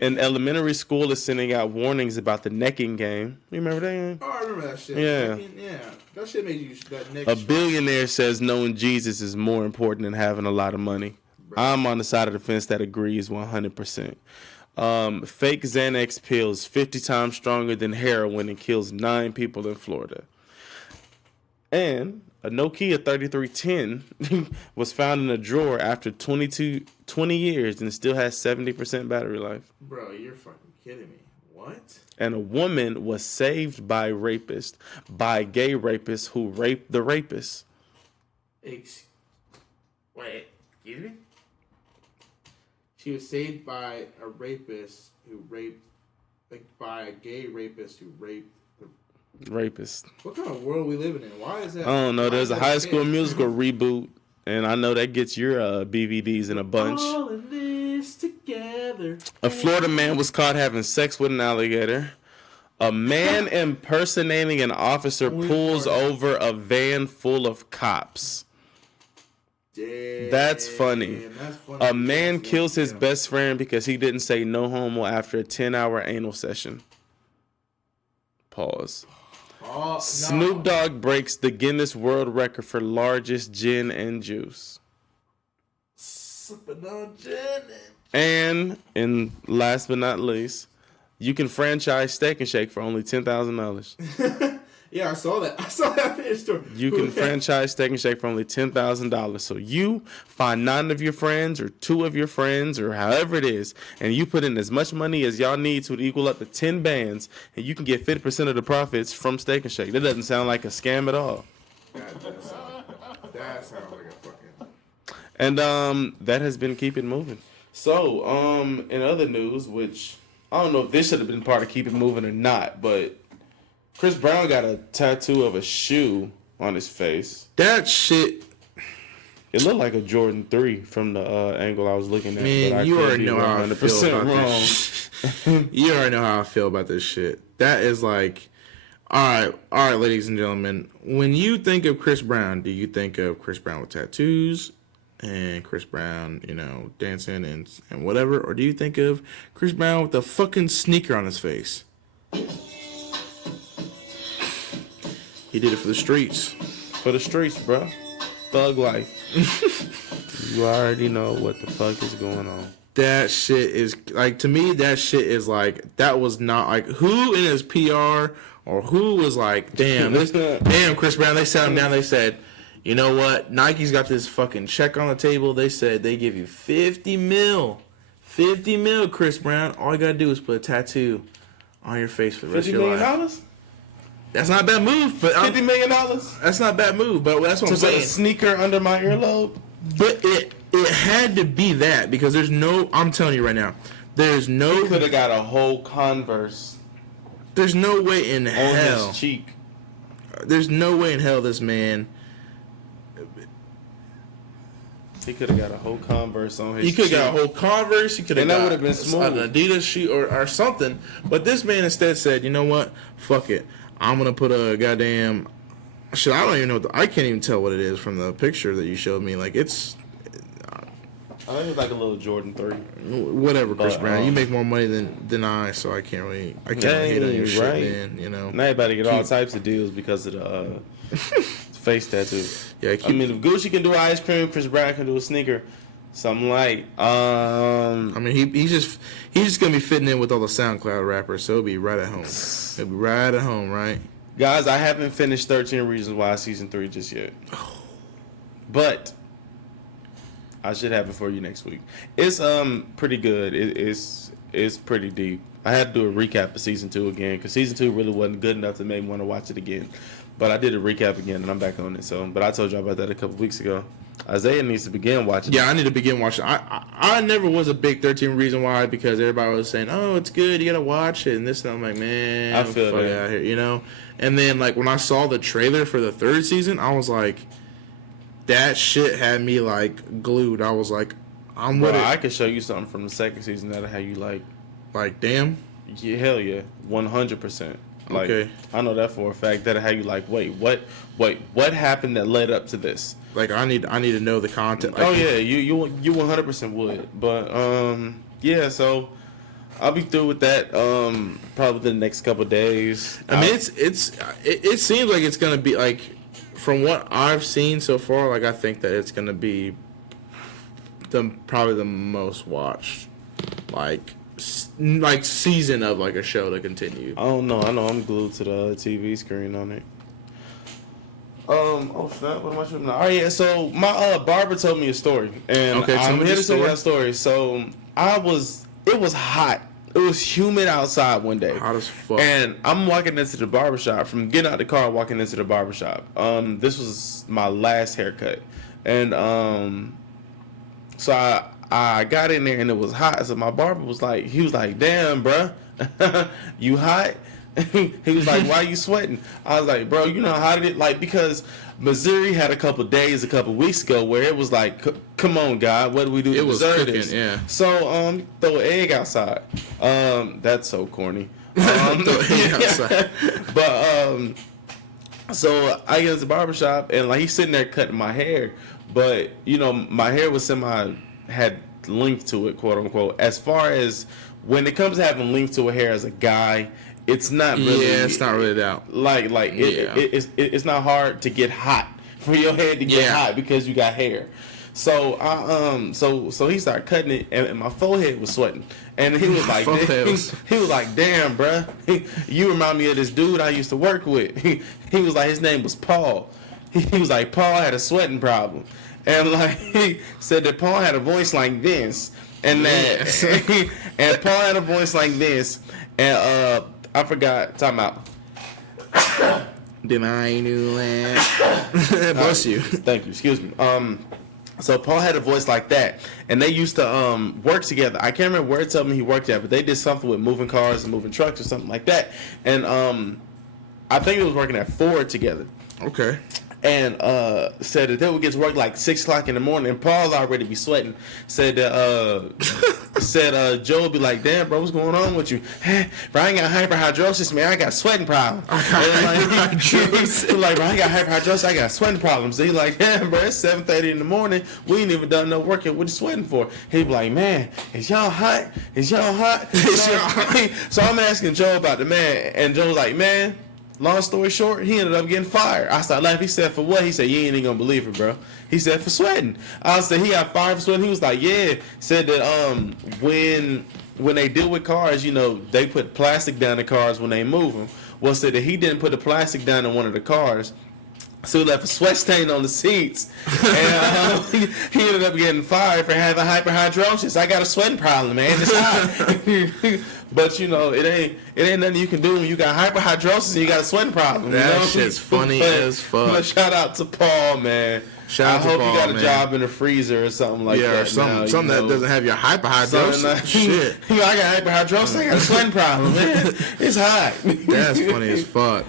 An elementary school is sending out warnings about the necking game. You remember that game? Oh, I remember that shit. Yeah. That shit made you that neck. A billionaire says knowing Jesus is more important than having a lot of money. I'm on the side of the fence that agrees 100%. Fake Xanax pills 50 times stronger than heroin and kills 9 people in Florida. And a Nokia 3310 was found in a drawer after 20 years and still has 70% battery life. Bro, you're fucking kidding me. What? And a woman was saved by a gay rapist who raped the rapist. Wait, excuse me? She was saved by a rapist who raped, by a gay rapist who raped the rapist. What kind of world we living in? Why is that? I don't know. There's a High School Musical reboot, and I know that gets your BVDs in a bunch. All in this together. A Florida man was caught having sex with an alligator. A man impersonating an officer pulls over a van full of cops. Damn, That's funny. That's funny. A man kills his best friend because he didn't say no homo after a 10-hour anal session. Pause. Oh, no. Snoop Dogg breaks the Guinness World Record for largest gin and juice. Sipping on gin And last but not least, you can franchise Steak and Shake for only $10,000. Yeah, I saw that. I saw that in the store. You can franchise Steak and Shake for only $10,000. So you find 9 of your friends or 2 of your friends or however it is, and you put in as much money as y'all need to equal up to 10 bands, and you can get 50% of the profits from Steak and Shake. That doesn't sound like a scam at all. That sounds like a fucking... And that has been Keep It Moving. So, in other news, which I don't know if this should have been part of Keep It Moving or not, but Chris Brown got a tattoo of a shoe on his face. That shit... It looked like a Jordan 3 from the angle I was looking at. Man, but I you could already be know how I feel about wrong. this shit. You already know how I feel about this shit. That is like... All right, ladies and gentlemen. When you think of Chris Brown, do you think of Chris Brown with tattoos and Chris Brown, you know, dancing and whatever? Or do you think of Chris Brown with a fucking sneaker on his face? He did it for the streets. For the streets, bro. Thug life. You already know what the fuck is going on. That shit is, like, to me, that shit is like, that was not, like, who in his PR or who was like, damn, Chris Brown, they sat him down, they said, you know what, Nike's got this fucking check on the table, they said they give you 50 mil, Chris Brown, all you gotta do is put a tattoo on your face for the rest of your life. $50 million? That's not a bad move, but $50 million? That's not a bad move, but that's what I'm To put saying. a sneaker under my earlobe? But it had to be that, because there's no, I'm telling you right now, there's no... He could have got a whole Converse There's no way in on hell. his cheek. There's no way in hell this man... He could have got a whole Converse on his He cheek. could have got a whole Converse. He could have And that got would've been smooth. an Adidas shoe or something. But this man instead said, you know what? Fuck it. I'm going to put a goddamn... Shit, I don't even know. I can't even tell what it is from the picture that you showed me. Like, it's... I think it was like a little Jordan 3. Whatever, Chris But, Brown. You make more money than I, so I can't really hate on your shit, right. man. You know? Now everybody get all types of deals because of the face tattoo. Yeah, I mean, if Gucci can do ice cream, Chris Brown can do a sneaker. Something like, I mean, he's just gonna be fitting in with all the SoundCloud rappers, so he'll be right at home. He'll be right at home, right? Guys, I haven't finished 13 Reasons Why season 3 just yet, but I should have it for you next week. It's pretty good. It's pretty deep. I had to do a recap of season 2 again because season 2 really wasn't good enough to make me want to watch it again. But I did a recap again and I'm back on it. So, but I told you about that a couple weeks ago. Isaiah needs to begin watching. Yeah, I need to begin watching. I never was a big 13 Reason Why because everybody was saying, "Oh, it's good, you gotta watch it," and this and I'm like, man, I feel fuck that. out here, you know. And then like when I saw the trailer for the 3rd season, I was like, that shit had me like glued. I was like, I'm with Bro, it. I could show you something from the 2nd season that'll have you like, Damn. yeah, hell yeah, 100%. Like, Okay. I know that for a fact. That'll have you like, wait, what happened that led up to this? Like I need to know the content. Like, Oh yeah, you 100% would. But yeah, so I'll be through with that probably the next couple of days. I mean, it seems like it's gonna be like, from what I've seen so far, like I think that it's gonna be probably the most watched like season of like a show to continue. I don't know. I know I'm glued to the TV screen on it. Oh snap! What am I shooting now? Oh yeah, so my barber told me a story, and Okay, tell I'm me here the to tell you story. that story. So it was hot. It was humid outside one day. Hot as fuck. And I'm walking into the barbershop, from getting out the car, walking into the barbershop. This was my last haircut. And so I got in there and it was hot. So my barber was like, damn, bruh, you hot? He was like, why you sweating? I was like, bro, you know how hot it is? Like, because Missouri had a couple days, a couple weeks ago where it was like, come on, God, what do we do to was deserve cooking, this? yeah. So throw an egg outside. That's so corny. Throw an egg outside. But so I get to the barbershop and like he's sitting there cutting my hair, but you know my hair was had length to it, quote unquote. As far as when it comes to having length to a hair as a guy, it's not really. Yeah, it's not really that. It's not hard to get hot for your head to get Yeah. hot because you got hair. So so he started cutting it, and my forehead was sweating. And he was like, he was like, damn, bruh, you remind me of this dude I used to work with. He was like, his name was Paul. He was like, Paul had a sweating problem, and like he said that Paul had a voice like this, and that and Paul had a voice like this, and I forgot. Time out. Then I knew that. Bless you. Thank you. Excuse me. So Paul had a voice like that, and they used to work together. I can't remember where it told me he worked at, but they did something with moving cars and moving trucks or something like that. And I think he was working at Ford together. Okay. And said that they would get to work like 6 o'clock in the morning, and Paul already be sweating. Said that Joe would be like, "Damn, bro, what's going on with you? Bro, I ain't got hyperhidrosis, man. I got sweating problems." Hyperhidrosis. Like, bro, I got hyperhidrosis. I got sweating problems. So he like, "Damn, bro, it's 7:30 in the morning. We ain't even done no work yet. What you sweating for?" He be like, "Man, is y'all hot? Is y'all hot?" So I'm asking Joe about the man, and Joe's like, "Man, long story short, he ended up getting fired." I started laughing. He said, "For what?" He said, "You ain't even gonna believe it, bro." He said, "For sweating." I said, "He got fired for sweating." He was like, "Yeah." Said that when they deal with cars, you know, they put plastic down the cars when they move them. Well, said that he didn't put the plastic down in one of the cars, so he left a sweat stain on the seats, and he ended up getting fired for having hyperhidrosis. I got a sweating problem, man. It's hot. But you know, it ain't nothing you can do when you got hyperhidrosis and you got a sweating problem. That you know? shit's funny as fuck. But shout out to Paul, man. I hope you got a job in the freezer or something like that. Yeah, or something that doesn't have your hyperhidrosis. Shit. You know, I got hyperhidrosis. I got a sweating problem, man. It's hot. That's funny as fuck.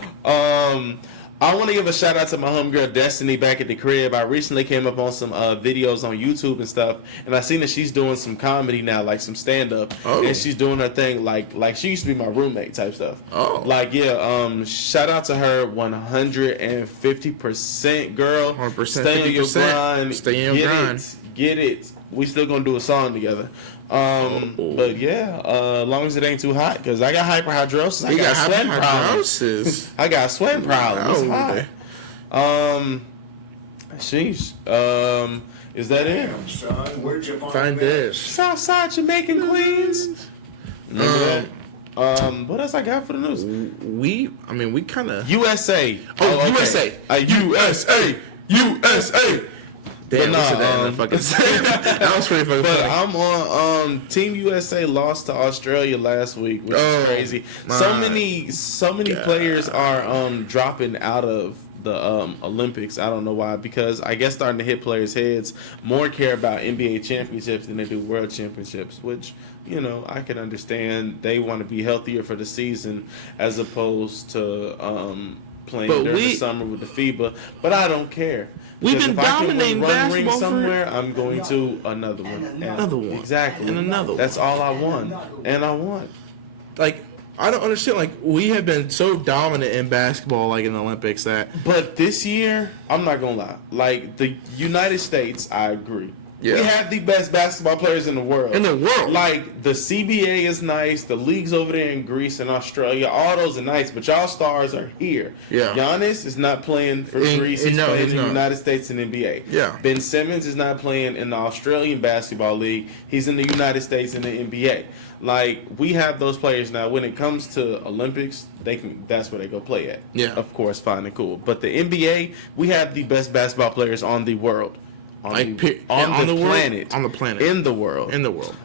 I want to give a shout out to my homegirl Destiny back at the crib. I recently came up on some videos on YouTube and stuff, and I seen that she's doing some comedy now, like some stand up, and she's doing her thing like she used to be my roommate type stuff. Oh, like yeah. Shout out to her 150%, girl. 100%. Stay on your grind. Stay on your grind. Get it. We still gonna do a song together. But yeah, as long as it ain't too hot, because I got hyperhidrosis. I got sweating problems. I got sweating problems. It's hot. Sheesh. Is that it? Where'd you Find this. Southside Jamaican Queens. What else I got for the news? We kind of USA. okay. USA. USA. Damn, that was pretty fucking funny. I'm on Team USA lost to Australia last week, which is crazy. So many players are dropping out of the Olympics. I don't know why, because I guess starting to hit players' heads more care about NBA championships than they do world championships, which, you know, I can understand. They want to be healthier for the season as opposed to playing during the summer with the FIBA, but I don't care. We've been dominating basketball somewhere. I'm going to another one. Another one. Exactly. And another one. That's all I want. And I want. Like, I don't understand. Like, we have been so dominant in basketball, like in the Olympics, that. But this year, I'm not gonna lie. Like the United States, I agree. Yeah. We have the best basketball players in the world. Like, the CBA is nice. The leagues over there in Greece and Australia, all those are nice. But y'all stars are here. Yeah. Giannis is not playing for Greece. He's playing in the United States and NBA. Yeah. Ben Simmons is not playing in the Australian Basketball League. He's in the United States and the NBA. Like, we have those players now. When it comes to Olympics, that's where they go play at. Yeah. Of course, fine and cool. But the NBA, we have the best basketball players on the world. On the planet. In the world.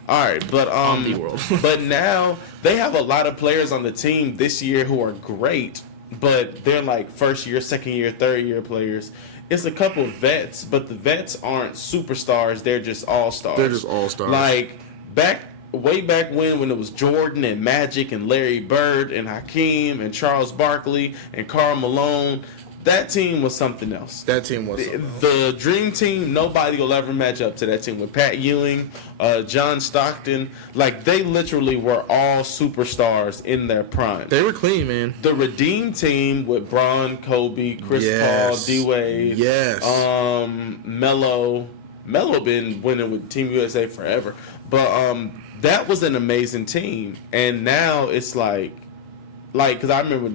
All right, but on the world. But now they have a lot of players on the team this year who are great, but they're like first year, second year, third year players. It's a couple of vets, but the vets aren't superstars. They're just all-stars. Like way back when it was Jordan and Magic and Larry Bird and Hakeem and Charles Barkley and Karl Malone. That team was something else. The Dream Team, nobody will ever match up to that team with Pat Ewing, John Stockton. Like, they literally were all superstars in their prime. They were clean, man. The Redeem Team with Bron, Kobe, Chris Paul, D-Wade, Melo. Melo been winning with Team USA forever. But that was an amazing team. And now it's like, because I remember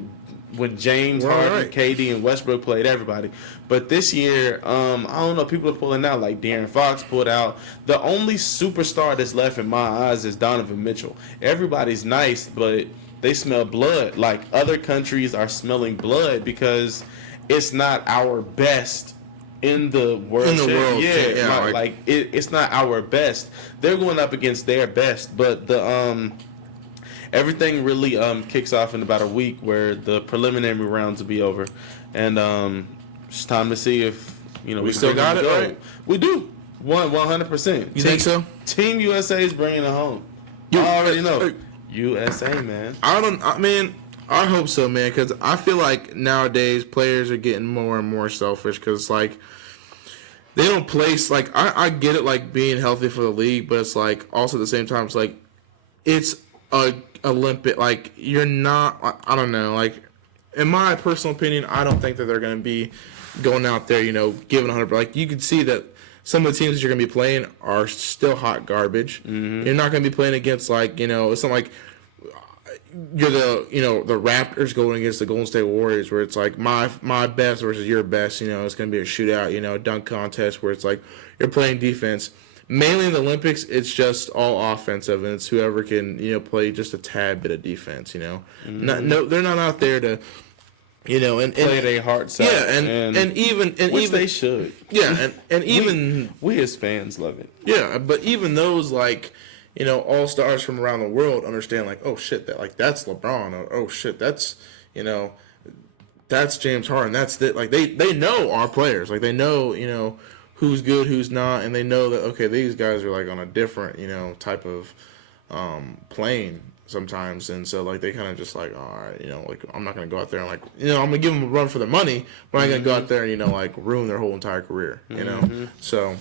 when James Right, Harden, right. KD, and Westbrook played everybody. But this year, I don't know, people are pulling out, like De'Aaron Fox pulled out. The only superstar that's left in my eyes is Donovan Mitchell. Everybody's nice, but they smell blood. Like, other countries are smelling blood because it's not our best in the world. It's not our best. They're going up against their best, but the everything really kicks off in about a week, where the preliminary rounds will be over, and it's time to see if we still got it, right? We do 100%. You think so? Team USA is bringing it home. I already know. USA, man. I hope so, man, because I feel like nowadays players are getting more and more selfish because, like, they don't place, like, I get it, like, being healthy for the league, but it's, like, also at the same time, it's, like, it's a Olympic, like, you're not, I don't know, like, in my personal opinion, I don't think that they're going to be going out there, giving 100%. Like, you can see that some of the teams that you're going to be playing are still hot garbage. Mm-hmm. You're not going to be playing against, like, it's not like you're the Raptors going against the Golden State Warriors, where it's like my best versus your best. It's going to be a shootout, dunk contest where it's like you're playing defense. Mainly in the Olympics, it's just all offensive, and it's whoever can play just a tad bit of defense. Mm-hmm. They're not out there to and play their hearts out. Yeah, and even they should. Yeah, and even we as fans love it. Yeah, but even those like. All stars from around the world understand, like, oh shit, that's LeBron, or oh shit, that's James Harden, that's the, like they know our players, like they know who's good, who's not, and they know that okay, these guys are like on a different type of plane sometimes, and so like they kind of just like, all right, like I'm not gonna go out there and like I'm gonna give them a run for their money, but I'm gonna go out there and like ruin their whole entire career, So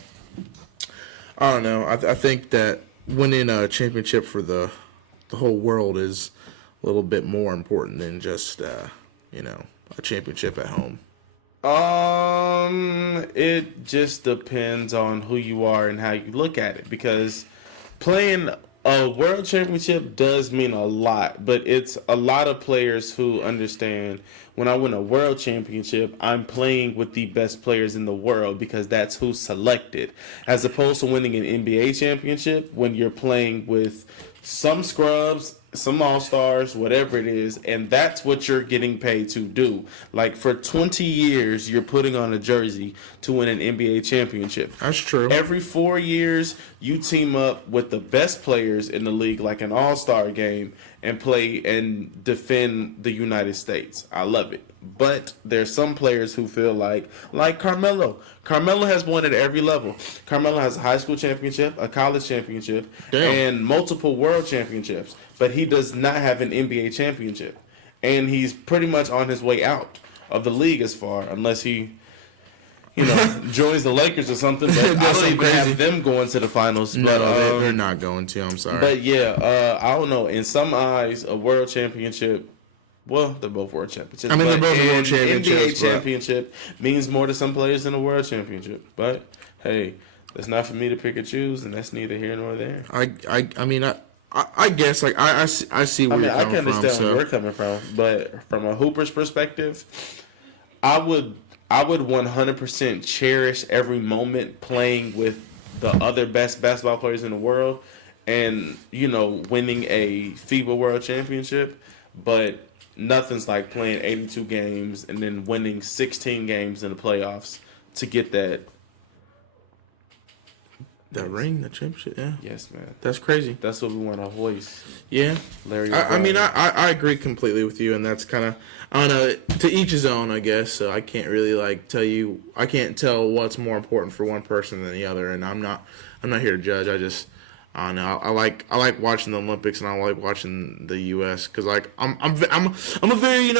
I don't know, I think that winning a championship for the whole world is a little bit more important than just a championship at home. It just depends on who you are and how you look at it, because playing a world championship does mean a lot, but it's a lot of players who understand when I win a world championship, I'm playing with the best players in the world because that's who's selected, as opposed to winning an NBA championship when you're playing with some scrubs, some all-stars, whatever it is, and that's what you're getting paid to do. Like, for 20 years, you're putting on a jersey to win an NBA championship. That's true. Every 4 years, you team up with the best players in the league, like an all-star game, and play and defend the United States. I love it. But there's some players who feel like Carmelo. Carmelo has won at every level. Carmelo has a high school championship, a college championship, and multiple world championships. But he does not have an NBA championship. And he's pretty much on his way out of the league as far, unless he, joins the Lakers or something. But I don't even have them going to the finals. No, but, they're not going to. I'm sorry. But yeah, I don't know. In some eyes, a world championship. Well, they're both world championships. I mean, they're both world championships. NBA championship means more to some players than a world championship. But hey, that's not for me to pick and choose, and that's neither here nor there. I guess like I see where you're coming from. I can understand where you're coming from, but from a hooper's perspective, I would 100% cherish every moment playing with the other best basketball players in the world, and winning a FIBA World Championship, but nothing's like playing 82 games and then winning 16 games in the playoffs to get that ring, the championship. Yeah. Yes, man. That's crazy. That's what we want to hoist. Yeah. Larry. I agree completely with you, and that's kind of, I don't know, to each his own, I guess. So I can't really I can't tell what's more important for one person than the other, and I'm not here to judge. I don't know. I like watching the Olympics, and I like watching the U.S. because I'm a very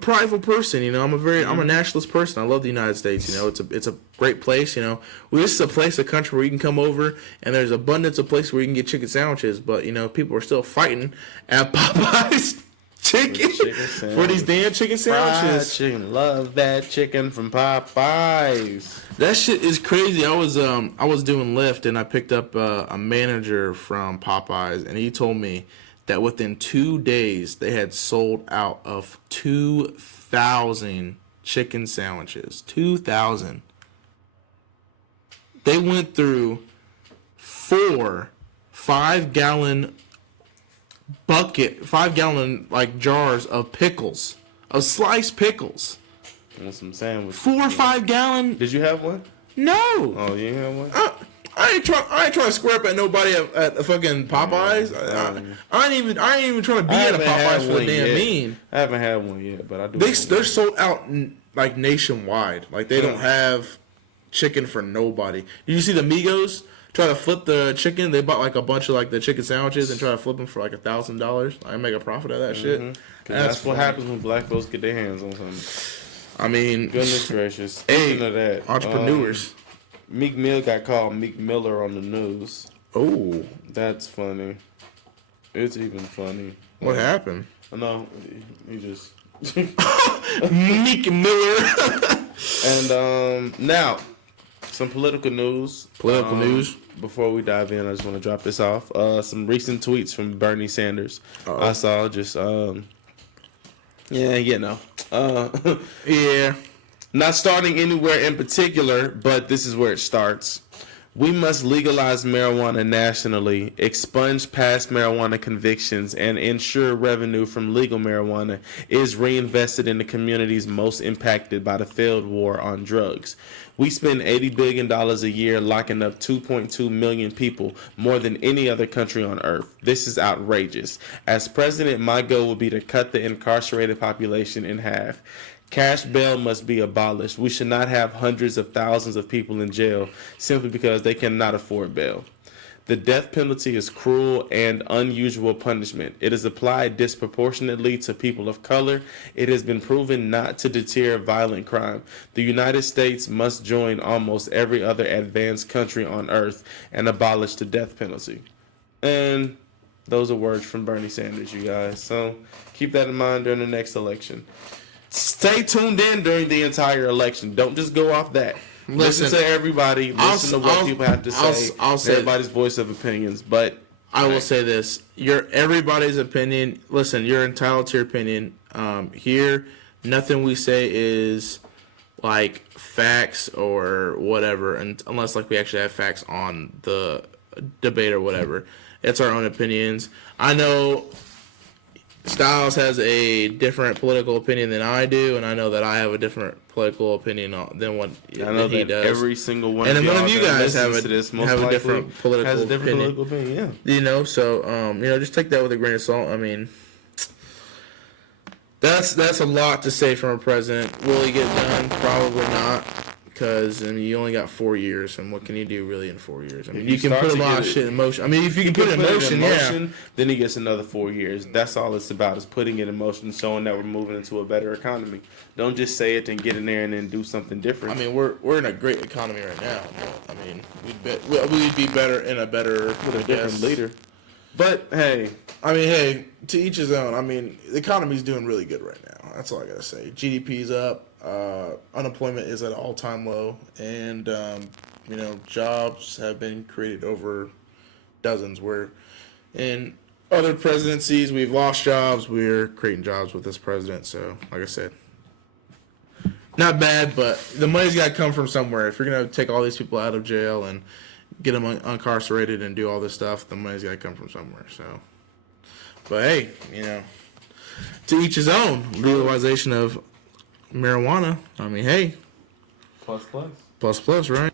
prideful person. I'm a nationalist person. I love the United States. It's a great place. This is a place, a country where you can come over, and there's abundance of places where you can get chicken sandwiches. But people are still fighting at Popeyes chicken for these damn chicken sandwiches. Fried chicken, love that chicken from Popeyes. That shit is crazy. I was doing Lyft, and I picked up a manager from Popeyes, and he told me that within 2 days they had sold out of 2,000 chicken sandwiches. 2,000. They went through 4 5-gallon like jars of pickles, of sliced pickles. And some sandwiches. 4 or 5 gallon. Did you have one? No. Oh, you didn't have one? I ain't trying to square up at nobody at fucking Popeyes. I ain't even trying to be at a Popeyes for the damn mean. I haven't had one yet, but I do. They're sold out like nationwide. Like they don't have chicken for nobody. Did you see the Migos try to flip the chicken? They bought like a bunch of like the chicken sandwiches and try to flip them for like $1,000. I make a profit of that shit. That's what happens when black folks get their hands on something. I mean, goodness gracious. Speaking of that, entrepreneurs. Meek Mill got called Meek Miller on the news. Oh, that's funny. It's even funny. What happened? No, he just Meek Miller. And now some political news. News. Before we dive in, I just want to drop this off. Some recent tweets from Bernie Sanders. I saw just yeah. Not starting anywhere in particular, but this is where it starts. We must legalize marijuana nationally, expunge past marijuana convictions, and ensure revenue from legal marijuana is reinvested in the communities most impacted by the failed war on drugs. We spend $80 billion a year locking up 2.2 million people, more than any other country on earth. This is outrageous. As president, my goal will be to cut the incarcerated population in half. Cash bail must be abolished. We should not have hundreds of thousands of people in jail simply because they cannot afford bail. The death penalty is cruel and unusual punishment. It is applied disproportionately to people of color. It has been proven not to deter violent crime. The United States must join almost every other advanced country on earth and abolish the death penalty. And those are words from Bernie Sanders, you guys. So keep that in mind during the next election. Stay tuned in during the entire election. Don't just go off that. Listen to everybody. Listen to what people have to say. I'll say everybody's voice of opinions. But I will say this: everybody's opinion. Listen, you're entitled to your opinion. Here, nothing we say is like facts or whatever, and unless like we actually have facts on the debate or whatever. It's our own opinions. I know Stiles has a different political opinion than I do, and I know that I have a different political opinion than what he does. Every single one, and of then one of you guys have a different political opinion. Yeah, so just take that with a grain of salt. I mean, that's a lot to say from a president. Will he get it done? Probably not. Because you only got 4 years, and what can you do really in 4 years? I mean, you can put a lot of shit in motion. I mean, if you can put it in motion, then he gets another 4 years. That's all it's about, is putting it in motion, showing that we're moving into a better economy. Don't just say it and get in there and then do something different. I mean, we're in a great economy right now. I mean, we'd be better in a better with a different leader. But hey, to each his own. I mean, the economy's doing really good right now. That's all I gotta say. GDP's up. Unemployment is at an all-time low, and jobs have been created over dozens. Where in other presidencies we've lost jobs, we're creating jobs with this president. So, like I said, not bad, but the money's got to come from somewhere. If you're gonna take all these people out of jail and get them incarcerated and do all this stuff, the money's got to come from somewhere. So, but hey, to each his own. Legalization of marijuana. I mean, hey. Plus, right?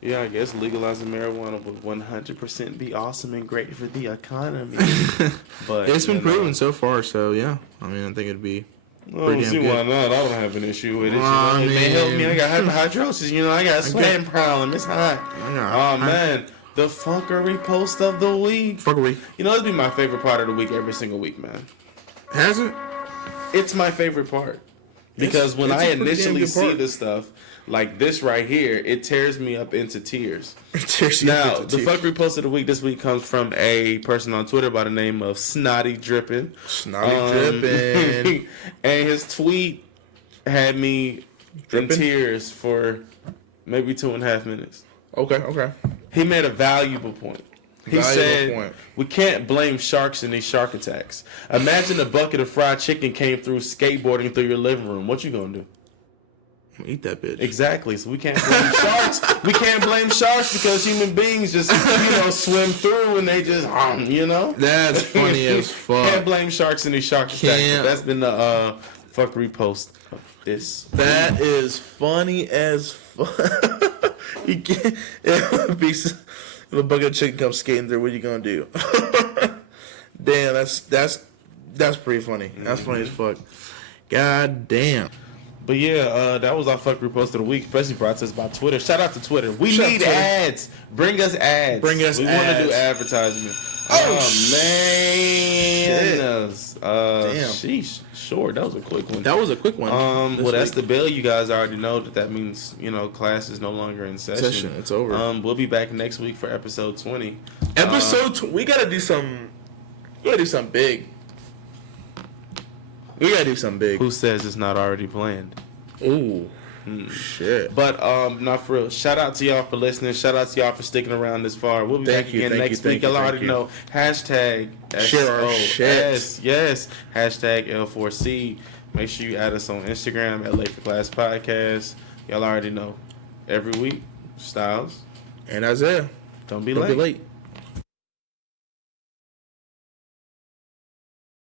Yeah, I guess legalizing marijuana would 100% be awesome and great for the economy. But it's been proven so far, so yeah. I mean, I think it'd be pretty damn good. Why not? I don't have an issue with it. It may help me. I got hyperhidrosis. I got a sweating problem. It's hot. Man. The fuckery post of the week. Fuckery. It'd be my favorite part of the week every single week, man. Has it? It's my favorite part. Because when I initially see this stuff, like this right here, it tears me up into tears. The fuckery post of the week this week comes from a person on Twitter by the name of Snotty Drippin'. And his tweet had me in tears for maybe 2.5 minutes. Okay. He made a valuable point. He Valuable said, point. we can't blame sharks in these shark attacks. Imagine a bucket of fried chicken came through skateboarding through your living room. What you gonna do? Eat that bitch. Exactly. So we can't blame sharks. We can't blame sharks because human beings just, swim through and they just, That's funny as fuck. Can't blame sharks in these shark attacks. But that's been the fuck repost of this. That is funny as fuck. You can't. If a bucket of chicken comes skating through, what you gonna do? Damn, that's pretty funny. That's funny as fuck. God damn. But yeah, that was our fuck repost of the week, especially brought to us by Twitter. Shout out to Twitter. We Shout need out to ads. Bring us ads. Bring us we ads. want to do advertisement. Man. Damn. Sheesh. Sure, that was a quick one. That was a quick one. Well, that's the bill. You guys already know that means, class is no longer in session. It's over. We'll be back next week for episode 20. We gotta do some. We gotta do something big. We gotta do something big. Who says it's not already planned? Ooh. Shit. But not for real. Shout out to y'all for listening. Shout out to y'all for sticking around this far. We'll be back again next week. Y'all already know. Hashtag share our shit. Yes. Hashtag L4C. Make sure you add us on Instagram at Late4Class Podcast. Y'all already know. Every week, Stiles and Isaiah. Don't be late.